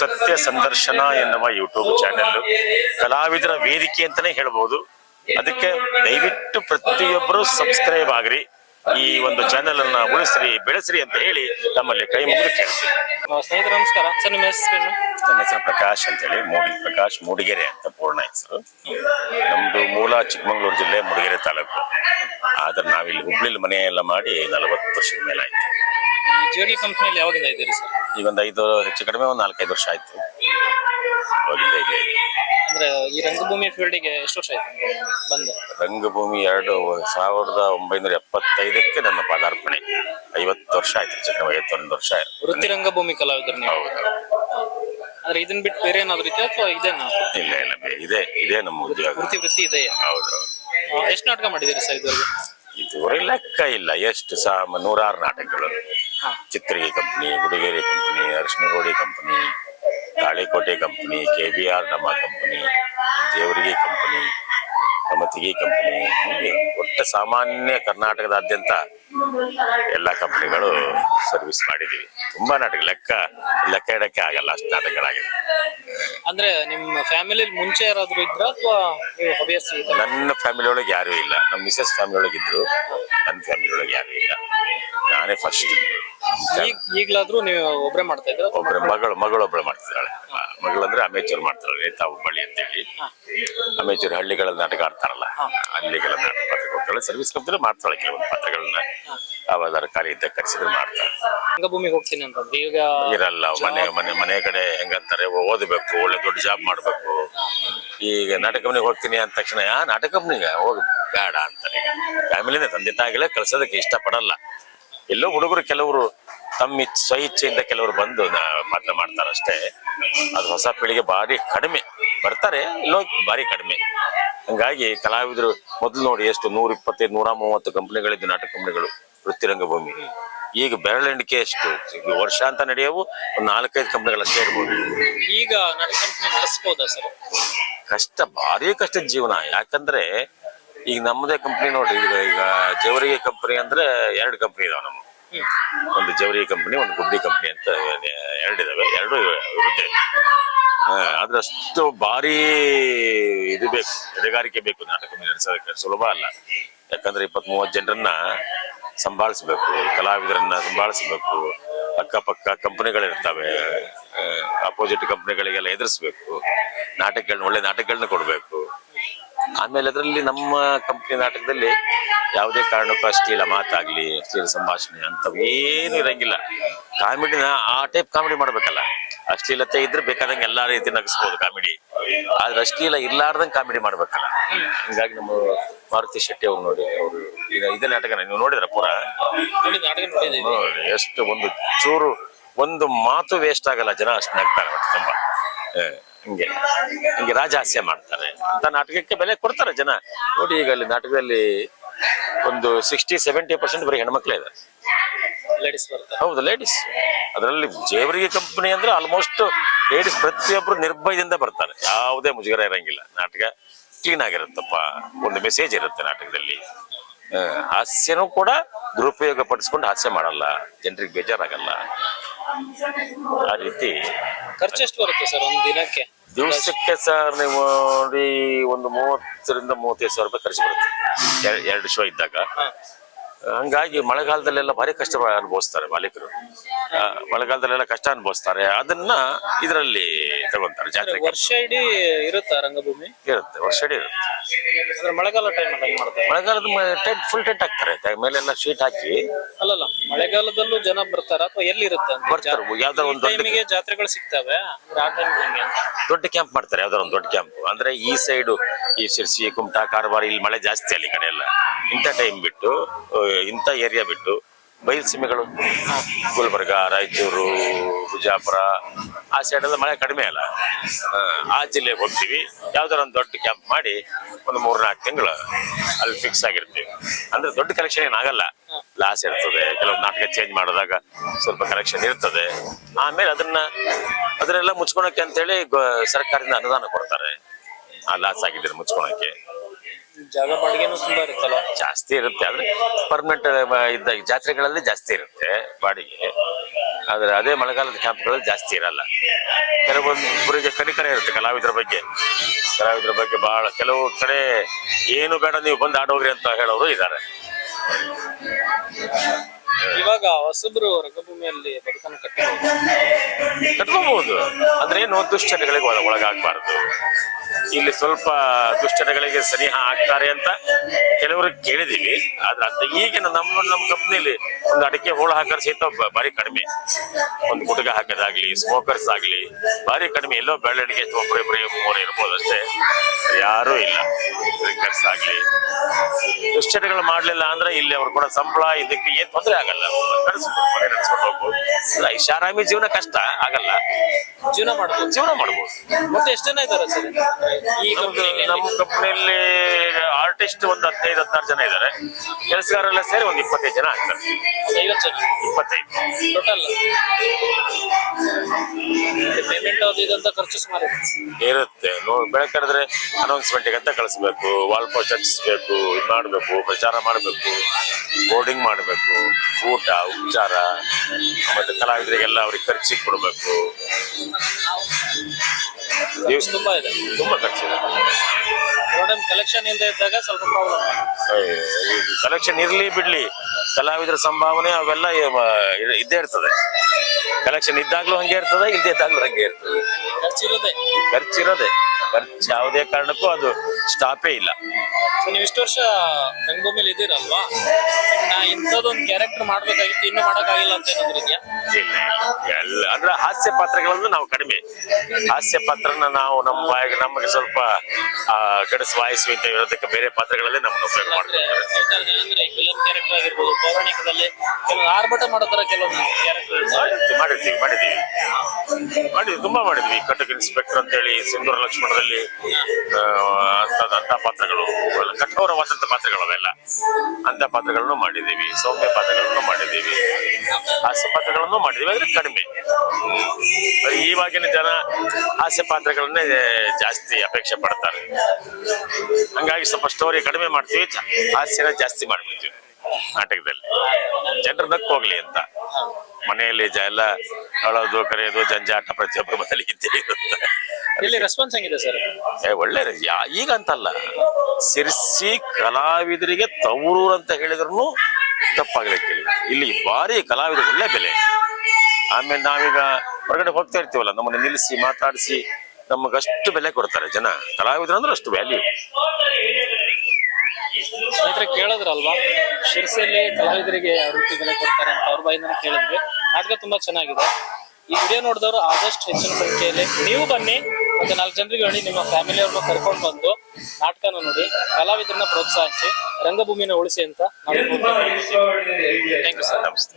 ಸತ್ಯ ಸಂದರ್ಶನ ಎನ್ನುವ ಯೂಟ್ಯೂಬ್ ಚಾನೆಲ್ ಕಲಾವಿದರ ವೇದಿಕೆ ಅಂತಾನೆ ಹೇಳ್ಬೋದು. ಅದಕ್ಕೆ ದಯವಿಟ್ಟು ಪ್ರತಿಯೊಬ್ಬರು ಸಬ್ಸ್ಕ್ರೈಬ್ ಆಗ್ರಿ, ಈ ಒಂದು ಚಾನೆಲ್ ಅನ್ನ ಉಳಿಸ್ರಿ ಬೆಳೆಸ್ರಿ ಅಂತ ಹೇಳಿ ತಮ್ಮಲ್ಲಿ ಕೈ ಮುಗಿದು ಕೇಳ್ತೀವಿ. ಸ್ನೇಹಿತರೆ ನಮಸ್ಕಾರ ಸರ್, ನಿಮ್ಮ ಹೆಸರೇನು? ನನ್ನ ಹೆಸರು ಪ್ರಕಾಶ್ ಅಂತೇಳಿ, ಪ್ರಕಾಶ್ ಮೂಡಿಗೆರೆ ಅಂತ ಪೂರ್ಣ ಹೆಸರು. ನಮ್ದು ಮೂಲ ಚಿಕ್ಕಮಗಳೂರು ಜಿಲ್ಲೆ ಮೂಡಿಗೆರೆ ತಾಲೂಕು. ಆದ್ರೆ ನಾವಿಲ್ಲಿ ಹುಬ್ಳಿಲಿ ಮನೆ ಎಲ್ಲ ಮಾಡಿ 40 ವರ್ಷದ ಮೇಲೆ ಆಯ್ತು. ಜೋಡಿ ಕಂಪ್ನಿಯಲ್ಲಿ ಯಾವಾಗಿಂದ ಇದ್ದೀರಿ ಸರ್? ಈಗ ಒಂದು ಹೆಚ್ಚು ಕಡಿಮೆ ಒಂದು 4-5 ವರ್ಷ ಆಯ್ತು. ಅವಾಗಿಂದ ಇಲ್ಲೇ ಇದೆ. ಅಂದ್ರೆ ಈ ರಂಗಭೂಮಿ ಫೀಲ್ಡಿಗೆ ಎಷ್ಟು ವರ್ಷ ಆಯ್ತು ಬಂದು? ರಂಗಭೂಮಿ 1975ಕ್ಕೆ ನನ್ನ ಪದಾರ್ಪಣೆ. 50 ವರ್ಷ ಆಯ್ತು, ಹೆಚ್ಚು ಕಡಿಮೆ 51 ವರ್ಷ. ವೃತ್ತಿ ರಂಗಭೂಮಿ ಕಲಾವಿದರು ನೀವು? ಹೌದು. ಆದ್ರೆ ಇದನ್ನ ಬಿಟ್ಟು ಬೇರೆ ಏನಾದ್ರು ಇದೆಯಾ ಅಥವಾ ಇದೇನಾ? ಇಲ್ಲ ಇದೇ ನಮ್ಮ ಉದ್ಯೋಗ. ವೃತ್ತಿ ಇದೆಯಾ? ಹೌದು. ಎಷ್ಟು ನಾಟಕ ಮಾಡಿದ್ದೀರಿ ಸರ್ ಇದುವರೆಗೆ? ಇದುವರೆಗೆ ಲೆಕ್ಕ ಇಲ್ಲ, ಎಷ್ಟು ನೂರಾರು ನಾಟಕಗಳು. Chitragi company, Gudigeri company, Arashinagodi company, Talikote company, KBR ನಮ್ಮ company, Jevargi company, Kamatagi company, ಒಟ್ಟು ಸಾಮಾನ್ಯ ಕರ್ನಾಟಕದಾದ್ಯಂತ ಎಲ್ಲ ಕಂಪನಿಗಳು ಸರ್ವಿಸ್ ಮಾಡಿದೀವಿ. ತುಂಬಾ ನಾಟಕ, ಲೆಕ್ಕ ಇಡಕ್ಕೆ ಆಗಲ್ಲ, ಅಷ್ಟು ನಾಟಕಗಳಾಗಿದೆ. ಅಂದ್ರೆ ನಿಮ್ಮ ಫ್ಯಾಮಿಲಿ ಮುಂಚೆ ಯಾರಾದ್ರೂ ಇದ್ರ ಅಥವಾ ಹವ್ಯಾಸಿ? ನನ್ನ ಫ್ಯಾಮಿಲಿ ಒಳಗೆ ಯಾರು ಇಲ್ಲ. ನಮ್ಮ ಮಿಸಸ್ ಫ್ಯಾಮಿಲಿ ಒಳಗೆ ಇದ್ರು, ನನ್ನ ಫ್ಯಾಮಿಲಿ ಒಳಗೆ ಯಾರು ಇಲ್ಲ, ನಾನೇ ಫಸ್ಟ್. ಈಗ್ಲಾದ್ರೂ ನೀವು ಒಬ್ರೆ ಮಾಡ್ತಾ ಇದ್ರ? ಮಗಳೊಬ್ಳೆ ಮಾಡ್ತಿದ್ದಾಳೆ. ಮಗಳಂದ್ರೆ ಅಮೇಚೂರ್ ಮಾಡ್ತಾಳೆ, ನೇತಾ ಹುಬ್ಬಳ್ಳಿ ಅಂತೇಳಿ. ಅಮೇಚೂರ್ ಹಳ್ಳಿಗಳಲ್ಲಿ ನಾಟಕ ಆಡ್ತಾರಲ್ಲ, ಅಲ್ಲಿಗೆಲ್ಲ ನಾಟಕ ಪಾತ್ರಕ್ಕೆ ಹೋಗ್ತಾಳೆ. ಸರ್ವಿಸ್ ಕಂಪ್ನಿ ಮಾಡ್ತಾಳೆ ಕೆಲವೊಂದು ಪಾತ್ರಗಳನ್ನ. ಯಾವ್ದಾರ ಖಾಲಿ ಇದ್ದ ಕರೆಸಿದ್ರೆ ಮಾಡ್ತಾಳೆ. ರಂಗಭೂಮಿಗೆ ಹೋಗ್ತೀನಿ ಅಂತಂದ್ರೆ ಈಗ ಇರಲ್ಲ. ಮನೆ ಕಡೆ ಹೆಂಗಂತಾರೆ, ಓದಬೇಕು, ಒಳ್ಳೆ ದೊಡ್ಡ ಜಾಬ್ ಮಾಡ್ಬೇಕು. ಈಗ ನಾಟಕ ಕಂಪ್ನಿಗೆ ಹೋಗ್ತೀನಿ ಅಂದ ತಕ್ಷಣ ನಾಟಕ ಕಂಪ್ನಿಗೆ ಹೋಗಿ ಬೇಡ ಅಂತಾರೆ. ಫ್ಯಾಮಿಲಿನ ತಂದೆ ತಾಯಿಗಳೇ ಕಳ್ಸೋದಕ್ಕೆ ಇಷ್ಟಪಡಲ್ಲ. ಎಲ್ಲೋ ಹುಡುಗರು ಕೆಲವರು ತಮ್ಮ ಸ್ವಇಚ್ಛೆಯಿಂದ ಕೆಲವರು ಬಂದು ಪಾತ್ರ ಮಾಡ್ತಾರಷ್ಟೇ. ಅದು ಹೊಸ ಪೀಳಿಗೆ ಭಾರಿ ಕಡಿಮೆ ಬರ್ತಾರೆ, ಇಲ್ಲೋ ಭಾರಿ ಕಡಿಮೆ. ಹಂಗಾಗಿ ಕಲಾವಿದರು ಮೊದಲು ನೋಡಿ ಎಷ್ಟು 125, 130 ಕಂಪನಿಗಳಿದ್ದು, ನಾಟಕ ಕಂಪನಿಗಳು ವೃತ್ತಿ ರಂಗಭೂಮಿ. ಈಗ ಬೆರಳೆಣಿಕೆ ಎಷ್ಟು ವರ್ಷ ಅಂತ ನಡೆಯವು, ಒಂದು 4-5 ಕಂಪನಿಗಳಷ್ಟೇ ಇರ್ಬೋದು. ಈಗ ನಾಟಕ ಕಂಪನಿ ನಡೆಸಬಹುದಾ ಸರ್? ಕಷ್ಟ, ಭಾರಿ ಕಷ್ಟದ ಜೀವನ. ಯಾಕಂದ್ರೆ ಈಗ ನಮ್ಮದೇ ಕಂಪನಿ ನೋಡ್ರಿ, ಈಗ ಜವರಿಗೆ ಕಂಪನಿ ಅಂದ್ರೆ 2 ಕಂಪನಿ ಇದಾವೆ ನಮ್ಮ. ಒಂದು ಜವರಿಗೆ ಕಂಪನಿ, ಒಂದು ಗುಬ್ಬಿ ಕಂಪನಿ ಅಂತ 2 ಇದಾವೆ. 2 ಇರುತ್ತೆ. ಆದ್ರಷ್ಟು ಭಾರಿ ಇದು ಬೇಕು, ಎದೆಗಾರಿಕೆ ಬೇಕು. ನಾಟಕ ಕಂಪನಿ ನಡೆಸೋದಕ್ಕೆ ಸುಲಭ ಅಲ್ಲ. ಯಾಕಂದ್ರೆ 20-30 ಜನರನ್ನ ಸಂಭಾಳಿಸ್ಬೇಕು, ಕಲಾವಿದರನ್ನ ಸಂಭಾಳಿಸ್ಬೇಕು. ಅಕ್ಕಪಕ್ಕ ಕಂಪನಿಗಳಿರ್ತವೆ, ಅಪೋಸಿಟ್ ಕಂಪನಿಗಳಿಗೆಲ್ಲ ಎದುರಿಸ್ಬೇಕು. ಒಳ್ಳೆ ನಾಟಕಗಳನ್ನ ಕೊಡ್ಬೇಕು. ಆಮೇಲೆ ಅದರಲ್ಲಿ ನಮ್ಮ ಕಂಪ್ನಿ ನಾಟಕದಲ್ಲಿ ಯಾವುದೇ ಕಾರಣಕ್ಕೂ ಅಶ್ಲೀಲ ಮಾತಾಗ್ಲಿ, ಅಶ್ಲೀಲ ಸಂಭಾಷಣೆ ಅಂತವೇನು ಇರಂಗಿಲ್ಲ. ಕಾಮಿಡಿನ ಆ ಟೈಪ್ ಕಾಮಿಡಿ ಮಾಡ್ಬೇಕಲ್ಲ. ಅಶ್ಲೀಲತೆ ಇದ್ರೆ ಬೇಕಾದಂಗೆ ಎಲ್ಲಾ ರೀತಿ ನಗಿಸ್ಬೋದು ಕಾಮಿಡಿ, ಆದ್ರೆ ಅಶ್ಲೀಲ ಇರ್ಲಾರ್ದಂಗೆ ಕಾಮಿಡಿ ಮಾಡ್ಬೇಕಲ್ಲ. ಹಿಂಗಾಗಿ ನಮ್ಮ ಮಾರುತಿ ಶೆಟ್ಟಿ ಅವ್ರು ನೋಡಿ, ಅವರು ಇದೇ ನಾಟಕನ ನೀವು ನೋಡಿದ್ರ ಪೂರ? ಎಷ್ಟು ಒಂದು ಮಾತು ವೇಸ್ಟ್ ಆಗಲ್ಲ, ಜನ ಅಷ್ಟು ನಗ್ತಾರೆ ತುಂಬಾ. ಹಿಂಗೆ ರಾಜಹಾಸ್ಯ ಮಾಡ್ತಾರೆ ಅಂತ ನಾಟಕಕ್ಕೆ ಬೆಲೆ ಕೊಡ್ತಾರೆ ಜನ. ನೋಡಿ ಈಗ ಅಲ್ಲಿ ನಾಟಕದಲ್ಲಿ ಒಂದು 60-70% ಬರೀ ಹೆಣ್ಮಕ್ಳೇ ಇದ್ದಾರೆ. ಹೌದು, ಲೇಡೀಸ್. ಅದರಲ್ಲಿ ಜೇವರಿಗೆ ಕಂಪನಿ ಅಂದ್ರೆ ಆಲ್ಮೋಸ್ಟ್ ಲೇಡೀಸ್ ಪ್ರತಿಯೊಬ್ರು ನಿರ್ಭಯದಿಂದ ಬರ್ತಾರೆ. ಯಾವುದೇ ಮುಜುಗರ ಇರಂಗಿಲ್ಲ. ನಾಟಕ ಕ್ಲೀನ್ ಆಗಿರುತ್ತಪ್ಪ, ಒಂದು ಮೆಸೇಜ್ ಇರುತ್ತೆ ನಾಟಕದಲ್ಲಿ. ಹಾಸ್ಯನೂ ಕೂಡ ದುರುಪಯೋಗ ಪಡಿಸ್ಕೊಂಡು ಹಾಸ್ಯ ಮಾಡಲ್ಲ, ಜನರಿಗೆ ಬೇಜಾರಾಗಲ್ಲ. ಆ ರೀತಿ. ಖರ್ಚು ಎಷ್ಟು ಬರುತ್ತೆ ಸರ್ ಒಂದು ದಿನಕ್ಕೆ? ದಿವಸಕ್ಕೆ ಸರ್ ನೀವು ನೋಡಿ ಒಂದು 30-35 ಸಾವಿರ ರೂಪಾಯಿ ಖರ್ಚು ಬರುತ್ತೆ 2 ಶೋ ಇದ್ದಾಗ. ಹಂಗಾಗಿ ಮಳೆಗಾಲದಲ್ಲೆಲ್ಲ ಭಾರಿ ಕಷ್ಟ ಅನುಭವಿಸ್ತಾರೆ ಮಾಲೀಕರು. ಮಳೆಗಾಲದಲ್ಲೆಲ್ಲ ಕಷ್ಟ ಅನುಭವಿಸ್ತಾರೆ, ಅದನ್ನ ಇದರಲ್ಲಿ ತಗೊಂತಾರೆ. ಜಾತ್ರೆ ವರ್ಷ ಇಡೀ ಇರುತ್ತಾ ರಂಗಭೂಮಿ? ಇರುತ್ತೆ, ವರ್ಷ ಇಡೀ ಇರುತ್ತೆ. ಮಳೆಗಾಲ ಟೈಮ್ ಮಾಡ್ತಾರೆ? ಮಳೆಗಾಲದ ಫುಲ್ ಟೆಂಟ್ ಹಾಕ್ತಾರೆ, ಮೇಲೆಲ್ಲ ಶೀಟ್ ಹಾಕಿ. ಅಲ್ಲಲ್ಲ, ಮಳೆಗಾಲದಲ್ಲೂ ಜನ ಬರ್ತಾರ ಅಥವಾ ಎಲ್ಲಿ ಇರುತ್ತೆ? ಬರ್ತಾರೆ, ಯಾವ್ದಾರ ಒಂದು ಟೈಮಿಗೆ ಜಾತ್ರೆಗಳು ಸಿಗ್ತವೆ, ದೊಡ್ಡ ಕ್ಯಾಂಪ್ ಮಾಡ್ತಾರೆ. ಯಾವ್ದಾರ ಒಂದು ದೊಡ್ಡ ಕ್ಯಾಂಪ್ ಅಂದ್ರೆ ಈ ಸೈಡು, ಈ ಶಿರ್ಸಿ, ಕುಮಟಾ, ಕಾರವಾರ, ಇಲ್ಲಿ ಮಳೆ ಜಾಸ್ತಿ ಅಲ್ಲಿ ಕಡೆ ಎಲ್ಲ. ಇಂಥ ಟೈಮ್ ಬಿಟ್ಟು, ಇಂಥ ಏರಿಯಾ ಬಿಟ್ಟು ಬಯಲು ಸೀಮೆಗಳು, ಗುಲ್ಬರ್ಗ, ರಾಯಚೂರು, ಬಿಜಾಪುರ, ಆ ಸೈಡೆಲ್ಲ ಮಳೆ ಕಡಿಮೆ ಅಲ್ಲ. ಆ ಜಿಲ್ಲೆಗೆ ಹೋಗ್ತೀವಿ, ಯಾವ್ದಾರ ಒಂದು ದೊಡ್ಡ ಕ್ಯಾಂಪ್ ಮಾಡಿ ಒಂದು 3-4 ತಿಂಗಳು ಅಲ್ಲಿ ಫಿಕ್ಸ್ ಆಗಿರ್ತೀವಿ. ಅಂದ್ರೆ ದೊಡ್ಡ ಕಲೆಕ್ಷನ್ ಏನಾಗಲ್ಲ, ಲಾಸ್ ಇರ್ತದೆ. ಕೆಲವೊಂದು ನಾಟಕ ಚೇಂಜ್ ಮಾಡಿದಾಗ ಸ್ವಲ್ಪ ಕಲೆಕ್ಷನ್ ಇರ್ತದೆ. ಆಮೇಲೆ ಅದನ್ನೆಲ್ಲ ಮುಚ್ಕೊಳಕ್ಕೆ ಅಂತೇಳಿ ಸರ್ಕಾರದಿಂದ ಅನುದಾನ ಕೊಡ್ತಾರೆ. ಆ ಲಾಸ್ ಆಗಿದ್ರೆ ಮುಚ್ಕೊಳಕ್ಕೆ. ಜಾಗ ಬಾಡಿಗೆನೂ ತುಂಬಾ ಇರುತ್ತಲ್ಲ? ಜಾಸ್ತಿ ಇರುತ್ತೆ, ಆದ್ರೆ ಪರ್ಮನೆಂಟ್ ಇದ್ದ ಜಾತ್ರೆಗಳಲ್ಲಿ ಜಾಸ್ತಿ ಇರುತ್ತೆ ಬಾಡಿಗೆ. ಆದ್ರೆ ಅದೇ ಮಳೆಗಾಲದ ಕ್ಯಾಂಪ್ಗಳಲ್ಲಿ ಜಾಸ್ತಿ ಇರಲ್ಲ. ಕೆಲವೊಬ್ಬರಿಗೆ ಕನಿಕರ ಇರುತ್ತೆ ಕಲಾವಿದರ ಬಗ್ಗೆ ಬಹಳ. ಕೆಲವು ಕಡೆ ಏನು ಬೇಡ ನೀವು ಬಂದು ಆಡೋಗ್ರಿ ಅಂತ ಹೇಳೋರು ಇದ್ದಾರೆ. ಇವಾಗ ಹೊಸಬ್ರು ರಂಗಭೂಮಿಯಲ್ಲಿ ಬದುಕನ್ನು ಕಟ್ಕೋಬಹುದು. ಅಂದ್ರೆ ಏನು, ದುಶ್ಚಟಗಳಿಗೆ ಒಳಗಾಗಬಾರದು. ಇಲ್ಲಿ ಸ್ವಲ್ಪ ದುಶ್ಚಟಗಳಿಗೆ ಸನಿಹ ಆಗ್ತಾರೆ ಅಂತ ಕೆಲವ್ರಿಗೆ ಕೇಳಿದೀವಿ. ಆದ್ರೆ ಅಂತ ಈಗಿನ ನಮ್ಮ ಕಂಪ್ನಿಲಿ ಒಂದು ಅಡಿಕೆ ಹೋಳು ಹಾಕೋರು ಸಹಿತ ಭಾರಿ ಕಡಿಮೆ. ಒಂದು ಗುಟಕ ಹಾಕೋದಾಗ್ಲಿ, ಸ್ಮೋಕರ್ಸ್ ಆಗ್ಲಿ ಭಾರಿ ಕಡಿಮೆ. ಎಲ್ಲೋ ಬೆಳವಣಿಗೆ ಒಬ್ಬರಿಬ್ಬರು ಮೂರು ಇರ್ಬೋದು ಅಷ್ಟೇ, ಯಾರೂ ಇಲ್ಲ. ಡ್ರಿಂಕರ್ಸ್ ಆಗ್ಲಿ ದುಶ್ಚಟಗಳು ಮಾಡ್ಲಿಲ್ಲ ಅಂದ್ರೆ ಇಲ್ಲಿ ಅವ್ರು ಕೂಡ ಸಂಬಳ ಇದಕ್ಕೆ ಏನ್ ತೊಂದರೆ ಆಗಲ್ಲ. ನಡೆಸ್ಕೊಂಡು ಹೋಗ್ಬೋದು. ಐಷಾರಾಮಿ ಜೀವನ ಕಷ್ಟ ಆಗಲ್ಲ, ಜೀವನ ಮಾಡ್ಬೋದು. ಮತ್ತೆ ಎಷ್ಟು ಜನ ಇದ್ದಾರೆ ಸರ್ ಈ ನಮ್ಮ ಕಂಪ್ನಿಯಲ್ಲಿ? ಆರ್ಟಿಸ್ಟ್ ಒಂದು 15-16 ಜನ ಇದ್ದಾರೆ. ಕೆಲಸಗಾರರೆಲ್ಲ ಸೇರಿ ಒಂದು 25 ಜನ ಆಗ್ತಾರೆ. 50 ಜನ, 25 ಟೋಟಲ್. ಪೇಮೆಂಟ್ ಅದು ಇದಂತ ಖರ್ಚು ಸುಮಾರು ಇರುತ್ತೆ. ಬೆಳಕಂದ್ರೆ ಅನೌನ್ಸ್ಮೆಂಟ್ ಅಂತ ಕಳಿಸ್ಬೇಕು, ವಾಲ್ ಪೋಸ್ಟ್ ಹಚ್ಚಿಸ್ಬೇಕು, ಇದು ಮಾಡ್ಬೇಕು, ಪ್ರಚಾರ ಮಾಡ್ಬೇಕು, ಬೋರ್ಡಿಂಗ್ ಮಾಡ್ಬೇಕು, ಊಟ ಉಪಚಾರ, ಮತ್ತೆ ಕಲಾವಿದರಿಗೆಲ್ಲ ಅವ್ರಿಗೆ ಖರ್ಚಿಗೆ ಕೊಡ್ಬೇಕು. ತುಂಬಾ ಇದೆ, ತುಂಬಾ ಖರ್ಚಿದೆ. ಕಲೆಕ್ಷನ್ ಇಲ್ಲದೆ ಇದ್ದಾಗ ಸ್ವಲ್ಪ ಪ್ರಾಬ್ಲಮ್. ಕಲೆಕ್ಷನ್ ಇರ್ಲಿ ಬಿಡ್ಲಿ, ಕಲಾವಿದರ ಸಂಭಾವನೆ ಅವೆಲ್ಲ ಇದ್ದೇ ಇರ್ತದೆ. ಕಲೆಕ್ಷನ್ ಇದ್ದಾಗ್ಲೂ ಹಂಗೆ ಇರ್ತದೆ, ಇಲ್ಲದೆ ಇದ್ದಾಗ್ಲೂ ಹಂಗೆ ಇರ್ತದೆ. ಖರ್ಚಿರೋದೆ. ಖರ್ಚು ಯಾವುದೇ ಕಾರಣಕ್ಕೂ ಅದು ಸ್ಟಾಪೇ ಇಲ್ಲ. ನೀವು ಇಷ್ಟು ವರ್ಷ ರಂಗಭೂಮಿಲಿ ಇದ್ದೀರಲ್ವಾ, ಇಂಥದ್ದೊಂದು ಕ್ಯಾರೆಕ್ಟರ್ ಮಾಡ್ಬೇಕಾಗಿತ್ತು, ಇನ್ನೂ ಮಾಡೋಕ್ಕಾಗಿಲ್ಲ ಅಂತ ಏನಾದ್ರು ಇದೆಯಾ? ಎಲ್ಲ ಅಂದ್ರೆ ಹಾಸ್ಯ ಪಾತ್ರಗಳನ್ನು ನಾವು ಕಡಿಮೆ. ಹಾಸ್ಯ ಪಾತ್ರನ ನಾವು ನಮ್ಮ ಬಾಯಿಗೆ ನಮಗೆ ಸ್ವಲ್ಪ ಗಡಸು ವಾಯಿಸು ಅಂತ ಇರೋದಕ್ಕೆ ಬೇರೆ ಪಾತ್ರಗಳಲ್ಲೇ ನಮ್ಮನ್ನು ಉಪಯೋಗ ಮಾಡ್ತಾರೆ. ವಿಲನ್ ಕ್ಯಾರೆಕ್ಟರ್ ಆಗಿರ್ಬೋದು, ಪೌರಾಣಿಕದಲ್ಲಿ ಕೆಲವು ಆರ್ಭಟ ಮಾಡೋ ತರ ಕೆಲವೊಂದು ಕ್ಯಾರೆಕ್ಟರ್ ಮಾಡಿದ್ವಿ, ತುಂಬಾ ಮಾಡಿದ್ವಿ. ಕಟಕ್ ಇನ್ಸ್ಪೆಕ್ಟರ್ ಅಂತ ಹೇಳಿ ಸಿಂಧೂರ ಲಕ್ಷ್ಮಣದಲ್ಲಿ ಅಂತ ಪಾತ್ರಗಳು, ಕಠೋರವಾದಂತ ಪಾತ್ರಗಳು ಅವೆಲ್ಲ, ಅಂತ ಪಾತ್ರಗಳನ್ನು ಮಾಡಿದ್ದೀವಿ. ಸೌಮ್ಯ ಪಾತ್ರಗಳನ್ನು ಮಾಡಿದ್ದೀವಿ, ಹಾಸ್ಯ ಪಾತ್ರಗಳನ್ನು ಮಾಡಿದ್ದೀವಿ. ಆದ್ರೆ ಕಡಿಮೆ. ಇವಾಗಿನ ಜನ ಹಾಸ್ಯ ಪಾತ್ರಗಳನ್ನೇ ಜಾಸ್ತಿ ಅಪೇಕ್ಷೆ ಪಡ್ತಾರೆ. ಹಂಗಾಗಿ ಸ್ವಲ್ಪ ಸ್ಟೋರಿ ಕಡಿಮೆ ಮಾಡ್ತೀವಿ, ಹಾಸ್ಯನ ಜಾಸ್ತಿ ಮಾಡ್ಬಿಡ್ತೀವಿ ನಾಟಕದಲ್ಲಿ. ಜನರು ನಕ್ಕು ಹೋಗ್ಲಿ ಅಂತ. ಮನೆಯಲ್ಲಿ ಎಲ್ಲ ಅಳೋದು ಕರೆಯೋದು ಜಂಜಾಟ ಪ್ರತಿಯೊಬ್ಬರ ಮನೇಲಿ ಇದ್ದೇ ಇರುತ್ತೆ. ಇಲ್ಲಿ ರೆಸ್ಪಾನ್ಸ್ ಹೆಂಗಿದೆ ಸರ್? ಒಳ್ಳೆ ಈಗ ಅಂತಲ್ಲ, ಸಿರ್ಸಿ ಕಲಾವಿದರಿಗೆ ತವರೂರು ಅಂತ ಹೇಳಿದ್ರು ತಪ್ಪಾಗ್ಲಿಕ್ಕಿಲ್ಲ. ಇಲ್ಲಿ ಭಾರಿ ಕಲಾವಿದರಿಗೆ ಒಳ್ಳೆ ಬೆಲೆ. ಆಮೇಲೆ ನಾವೀಗ ಹೊರಗಡೆ ಹೋಗ್ತಾ ಇರ್ತೀವಲ್ಲ, ನಮ್ಮನ್ನು ನಿಲ್ಲಿಸಿ ಮಾತಾಡಿಸಿ ನಮಗಷ್ಟು ಬೆಲೆ ಕೊಡ್ತಾರೆ ಜನ. ಕಲಾವಿದರು ಅಂದ್ರೆ ಅಷ್ಟು ವ್ಯಾಲ್ಯೂ. ಸ್ನೇಹಿತರೆ ಕೇಳಿದ್ರಲ್ವಾ, ಶಿರ್ಸಿಯಲ್ಲಿ ಕಲಾವಿದರಿಗೆ ಯಾವ ರೀತಿ ಬೆಲೆ ಕೊಡ್ತಾರೆ ಅಂತ ಅವ್ರ ಬಾಯಿಂದ ಕೇಳಿದ್ವಿ. ನಾಟಕ ತುಂಬಾ ಚೆನ್ನಾಗಿದೆ. ಈ ವಿಡಿಯೋ ನೋಡಿದವರು ಆದಷ್ಟು ಹೆಚ್ಚಿನ ಸಂಖ್ಯೆಯಲ್ಲಿ ನೀವು ಬನ್ನಿ, ಮತ್ತೆ 4 ಜನರಿಗೆ ಹೇಳಿ, ನಿಮ್ಮ ಫ್ಯಾಮಿಲಿಯವ್ರನ್ನ ಕರ್ಕೊಂಡು ಬಂದು ನಾಟಕನ ನೋಡಿ, ಕಲಾವಿದರನ್ನ ಪ್ರೋತ್ಸಾಹಿಸಿ, ರಂಗಭೂಮಿನ ಉಳಿಸಿ ಅಂತ ನಾವು. Thank you sir. ನಮಸ್ತೆ.